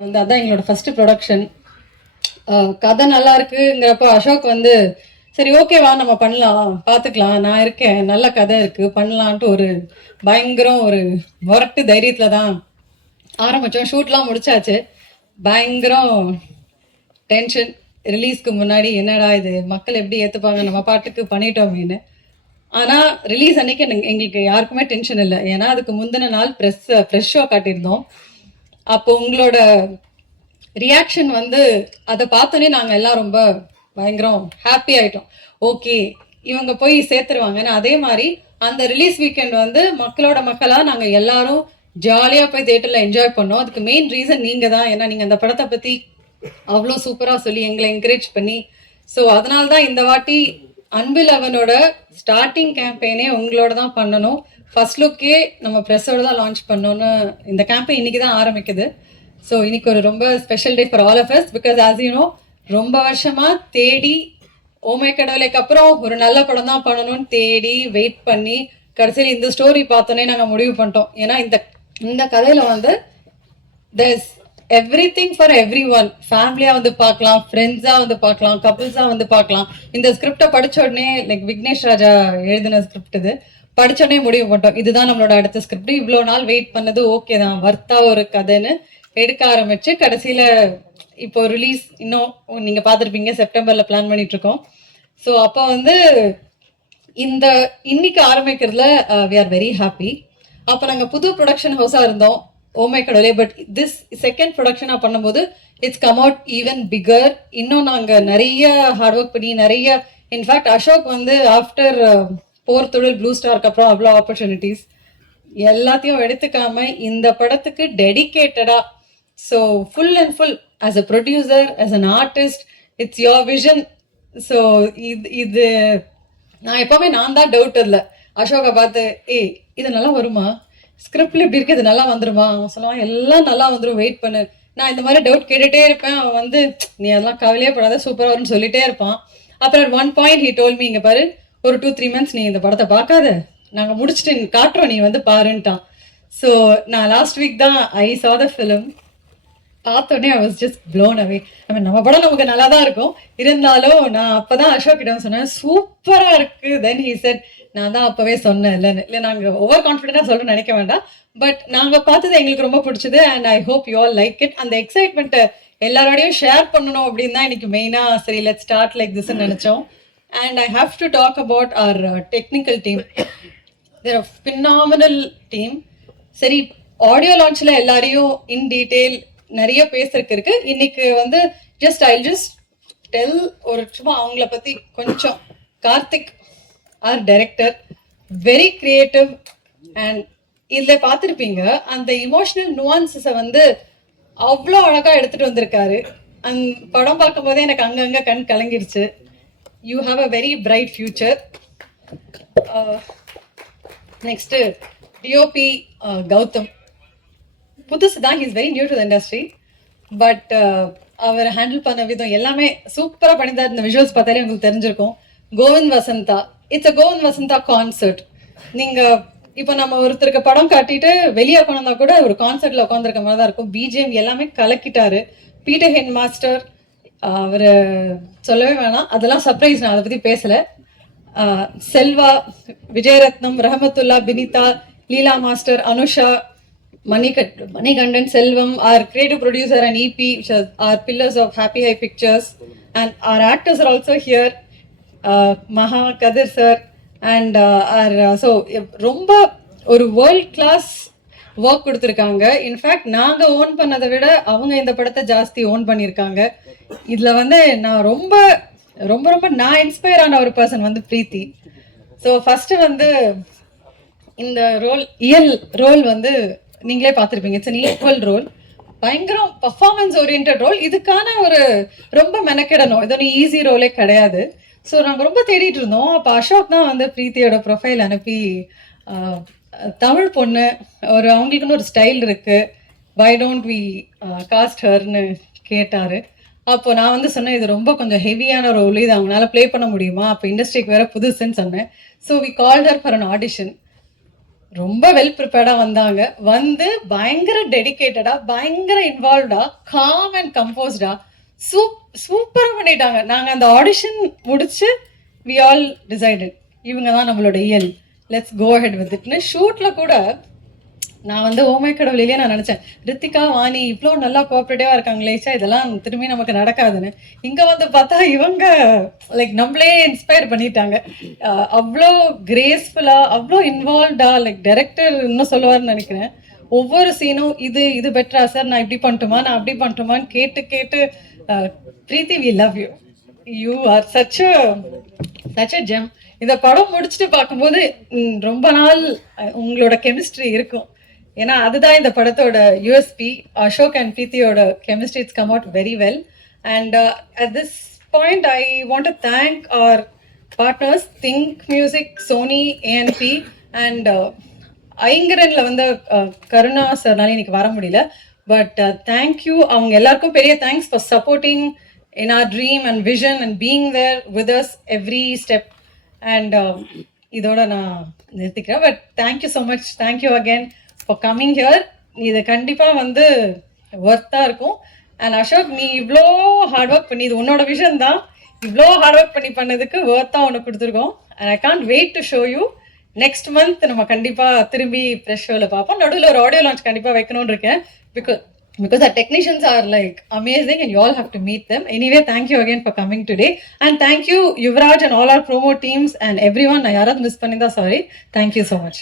வந்து அதான் எங்களோட ஃபர்ஸ்ட் ப்ரொடக்ஷன். கதை நல்லா இருக்குங்கிறப்ப அசோக் வந்து சரி ஓகேவா நம்ம பண்ணலாம் பார்த்துக்கலாம் நான் இருக்கேன் நல்ல கதை இருக்கு பண்ணலான்ட்டு ஒரு பயங்கரம் ஒரு முரட்டு தைரியத்தில் தான் ஆரம்பித்தோம். ஷூட்லாம் முடிச்சாச்சு. பயங்கரம் டென்ஷன். ரிலீஸ்க்கு முன்னாடி என்னடா இது மக்கள் எப்படி ஏற்றுப்பாங்க நம்ம பாட்டுக்கு பண்ணிட்டோமேனு. ஆனால் ரிலீஸ் அன்னைக்கு எங்களுக்கு யாருக்குமே டென்ஷன் இல்லை. ஏன்னா அதுக்கு முந்தின நாள் ஃப்ரெஷ் ஷோ காட்டியிருந்தோம். அப்போ உங்களோட ரியாக்ஷன் வந்து அதை பார்த்தோன்னே நாங்கள் எல்லாம் ரொம்ப பயங்கரம் ஹாப்பி ஆகிட்டோம். ஓகே இவங்க போய் சேர்த்துருவாங்கன்னு. அதே மாதிரி அந்த ரிலீஸ் வீக்கெண்ட் வந்து மக்களோட மக்களாக நாங்கள் எல்லாரும் ஜாலியாக போய் தேட்டரில் என்ஜாய் பண்ணோம். அதுக்கு மெயின் ரீசன் நீங்கள் தான். ஏன்னா நீங்கள் அந்த படத்தை பற்றி அவ்வளோ சூப்பராக சொல்லி எங்களை என்கரேஜ் பண்ணி, ஸோ அதனால தான் இந்த வாட்டி அன்பில் அவனோட ஸ்டார்டிங் கேம்பெயினே உங்களோட தான் பண்ணணும். ஃபர்ஸ்ட் லுக்கே நம்ம ப்ரெஸ்ஸோட தான் லான்ச் பண்ணோன்னு இந்த கேம்பெயின் இன்னைக்கு தான் ஆரம்பிக்குது. ஸோ இன்னைக்கு ஒரு ரொம்ப special day for all of us. Because as you know ரொம்ப வருஷமாக தேடி ஓமை கடவுளைக்கு அப்புறம் ஒரு நல்ல படம் தான் பண்ணணும்னு தேடி வெயிட் பண்ணி கடைசியில் இந்த ஸ்டோரி பார்த்தோன்னே நாங்கள் முடிவு பண்ணிட்டோம். ஏன்னா இந்த கதையில் வந்து there's everything for everyone. ஃபேமிலியாக வந்து பார்க்கலாம், ஃப்ரெண்ட்ஸாக வந்து பார்க்கலாம், கப்புள்ஸாக வந்து பார்க்கலாம். இந்த ஸ்கிரிப்டை படித்த உடனே லைக் விக்னேஷ் ராஜா எழுதின ஸ்கிரிப்ட் இது படித்தோடனே முடிவு பண்ணிட்டோம் இதுதான் நம்மளோட அடுத்த ஸ்கிரிப்ட். இவ்வளோ நாள் வெயிட் பண்ணது ஓகே தான், வர்த்தா ஒரு கதைன்னு எடுக்க ஆரம்பிச்சு கடைசியில் இப்போ ரிலீஸ் இன்னும் நீங்கள் பார்த்துருப்பீங்க செப்டம்பரில் பிளான் பண்ணிட்டு இருக்கோம். ஸோ அப்போ வந்து இந்த இன்னைக்கு ஆரம்பிக்கிறதுல வி ஆர் வெரி ஹாப்பி. அப்போ நாங்கள் புது ப்ரொடக்ஷன் ஹவுஸாக இருந்தோம் ஓமை கடவுளே. பட் திஸ் செகண்ட் ப்ரொடக்ஷனாக பண்ணும்போது it's come out even bigger. இன்னும் நாங்கள் நிறைய ஹார்ட் ஒர்க் பண்ணி நிறைய இன்ஃபேக்ட் அசோக் வந்து ஆஃப்டர் போர் தொழில் ப்ளூ ஸ்டாருக்கு அப்புறம் அவ்வளோ ஆப்பர்ச்சுனிட்டிஸ் எல்லாத்தையும் எடுத்துக்காம இந்த படத்துக்கு டெடிக்கேட்டடாக so full and full as a producer as an artist it's your vision. So இது நான் எப்போவுமே நான் தான் டவுட் இல்லை. அசோகை பார்த்து இது நல்லா வருமா, ஸ்கிரிப்ட்ல இப்படி இருக்கு, இது நல்லா வந்துருமா, அவன் சொல்லுவான் எல்லாம் நல்லா வந்துடும் வெயிட் பண்ணு. நான் இந்த மாதிரி டவுட் கேட்டுகிட்டே இருப்பேன். அவன் வந்து நீ அதெல்லாம் கவலையே படாத சூப்பராக வரும்னு சொல்லிட்டே இருப்பான். அப்புறம் one point he told me இங்கே பாரு ஒரு 2-3 months நீ இந்த படத்தை பார்க்காத, நாங்கள் முடிச்சுட்டு காட்டுறோம் நீ வந்து பாருன்ட்டான். ஸோ நான் லாஸ்ட் வீக் தான் ஐ சா த ஃபிலிம். பார்த்தோன்னே I was just blown away. I mean நம்ம படம் நமக்கு நல்லா தான் இருக்கும், இருந்தாலும் நான் அப்போ தான் அசோக் கிட்ட சொன்னேன் சூப்பராக இருக்குது. தென் ஹீ செட் நான் தான் அப்போவே சொன்னேன் இல்லைன்னு. இல்லை நாங்கள் ஓவர் கான்ஃபிடென்ட்டாக சொல்கிறேன்னு நினைக்க வேண்டாம், பட் நாங்கள் பார்த்தது எங்களுக்கு ரொம்ப பிடிச்சது and I hope you all like it. அந்த எக்ஸைட்மெண்ட்டை எல்லாரோடையும் ஷேர் பண்ணணும் அப்படின்னு தான் இன்னைக்கு மெயினாக சரி லெட் ஸ்டார்ட் லைக் திஸ்ன்னு நினச்சோம். And I have to talk about our technical team. They're a phenomenal team. சரி ஆடியோ லான்ச்சில் எல்லாரையும் இன் டீட்டெயில் நிறைய பேசுறதுக்கு இருக்கு. இன்னைக்கு வந்து ஐ ஜஸ்ட் டெல் ஒரு சும்மா அவங்கள பற்றி கொஞ்சம். Karthik our director, very creative and இதில் பார்த்துருப்பீங்க அந்த இமோஷனல் நுவான்சஸை வந்து அவ்வளோ அழகாக எடுத்துகிட்டு வந்திருக்காரு. அந்த படம் பார்க்கும்போதே எனக்கு அங்கங்கே கண் கலங்கிருச்சு. You have a very bright future. Next DOP Gautham, புதுசு தான், he's very new to the industry. But அவர் ஹேண்டில் பண்ண விதம் எல்லாமே சூப்பராக பண்ணியிருந்தார். இந்த விஷுவல்ஸ் பார்த்தாலே உங்களுக்கு தெரிஞ்சிருக்கும். Kovind Vasantha, it's a Kovind Vasantha concert. நீங்கள் இப்போ நம்ம ஒருத்தருக்கு படம் காட்டிட்டு வெளியே உட்காந்தா கூட ஒரு கான்சர்ட்டில் உட்காந்துருக்க மாதிரி தான் இருக்கும். பிஜிஎம் எல்லாமே கலக்கிட்டாரு. பீட்டர் ஹெட் மாஸ்டர் அவர் சொல்லவே வேணாம், அதெல்லாம் சர்ப்ரைஸ், நான் அதை பற்றி பேசலை. Selva, Vijayarathnam, Rahmathulla, Binitha, Leela master, Anusha, Manikandan, Selvam, our creative producer and EP, which are pillars of Happy High Pictures, and our actors are also here, Maha, Kadir sir, and so ரொம்ப ஒரு வேர்ல்ட் கிளாஸ் ஒர்க் கொடுத்துருக்காங்க. இன்ஃபேக்ட் நாங்கள் own பண்ணதை விட அவங்க இந்த படத்தை ஜாஸ்தி ஓன் பண்ணியிருக்காங்க. இதில் வந்து நான் ரொம்ப ரொம்ப ரொம்ப நான் இன்ஸ்பயர் ஆன ஒரு பர்சன் வந்து பிரீத்தி. ஸோ ஃபஸ்ட்டு வந்து இந்த ரோல் வந்து நீங்களே பார்த்துருப்பீங்க. இட்ஸ் அன் ஈக்குவல் ரோல், பயங்கரம் பர்ஃபார்மன்ஸ் ஓரியன்ட் ரோல். இதுக்கான ஒரு ரொம்ப மெனக்கிடணும், இது ஒன்றும் ஈஸி ரோலே கிடையாது. ஸோ நாங்கள் ரொம்ப தேடிட்டு இருந்தோம். அப்போ அசோக் தான் வந்து பிரீத்தியோட ப்ரொஃபைல் அனுப்பி தமிழ் பொண்ணு ஒரு அவங்களுக்குன்னு ஒரு ஸ்டைல் இருக்குது, வை டோன்ட் வி காஸ்ட் ஹர்னு கேட்டார். அப்போ நான் வந்து சொன்னேன் இது ரொம்ப கொஞ்சம் ஹெவியான ரோல், இது அவங்களால ப்ளே பண்ண முடியுமா, அப்போ இண்டஸ்ட்ரிக்கு வேறு புதுசுன்னு சொன்னேன். So we called her for an audition. ரொம்ப வெல் ப்ரிப்பேர்டாக வந்தாங்க. வந்து பயங்கர டெடிகேட்டடா, பயங்கர இன்வால்வ்டா, காம் அண்ட் கம்போஸ்டா சூப்பராக பண்ணிட்டாங்க. நாங்கள் அந்த ஆடிஷன் முடிச்சு வி ஆல் டிசைடட் இவங்க தான் நம்மளோட இயல், லெட்ஸ் கோ ஹெட் வித் இட்னு. ஷூட்டில் கூட நான் வந்து ஓமை கடவுளிலேயே நான் நினச்சேன், ரித்திகா வாணி இவ்வளோ நல்லா கோஆப்ரேட்டிவாக இருக்காங்களேச்சா, இதெல்லாம் திரும்பி நமக்கு நடக்காதுன்னு. இங்கே வந்து பார்த்தா இவங்க லைக் நம்மளே இன்ஸ்பயர் பண்ணிட்டாங்க. அவ்வளோ கிரேஸ்ஃபுல்லாக, அவ்வளோ இன்வால்வ்டா, லைக் டைரக்டர் இன்னும் சொல்லுவார்னு நினைக்கிறேன். ஒவ்வொரு சீனும் இது பெட்டரா சார், நான் இப்படி பண்ணட்டுமா, நான் அப்படி பண்ணட்டுமான்னு கேட்டு கேட்டு Preethi we love you, you are such a gem. இந்த படம் முடிச்சுட்டு பார்க்கும்போது ரொம்ப நாள் உங்களோட கெமிஸ்ட்ரி இருக்கும். ஏன்னா அதுதான் இந்த படத்தோட யூஎஸ்பி. அசோக் அண்ட் பிரீத்தியோட chemistry it's come out very well. And at this point I want to thank our partners Think Music, Sony, ANB and ஐங்கரன்ல வந்து கருணா சார்னால இன்னைக்கு வர முடியல. பட் தேங்க்யூ, அவங்க எல்லாருக்கும் பெரிய thanks for supporting in our dream and vision and being there with us every step. And இதோட நான் நிறுத்திக்கிறேன். But thank you so much, thank you again for coming here. இது கண்டிப்பாக வந்து ஒர்த்தாக இருக்கும். அண்ட் அசோக், நீ இவ்வளோ ஹார்ட் ஒர்க் பண்ணி, இது உன்னோட விஷன் தான், இவ்வளோ ஹார்ட் ஒர்க் பண்ணதுக்கு ஒர்த்தாக உனக்கு கொடுத்துருக்கோம். And I can't wait to show you. Next month நம்ம கண்டிப்பாக திரும்பி ஃப்ரெஷ் ஷோவில் பார்ப்போம். நடுவில் ஒரு ஆடியோ லான்ச் கண்டிப்பாக வைக்கணும்னு இருக்கேன். Because our technicians are like amazing and you all have to meet them. Anyway, thank you again for coming today. And thank you Yuvraj and all our promo teams and everyone. I yaradhu miss pannida, sorry. Thank you so much.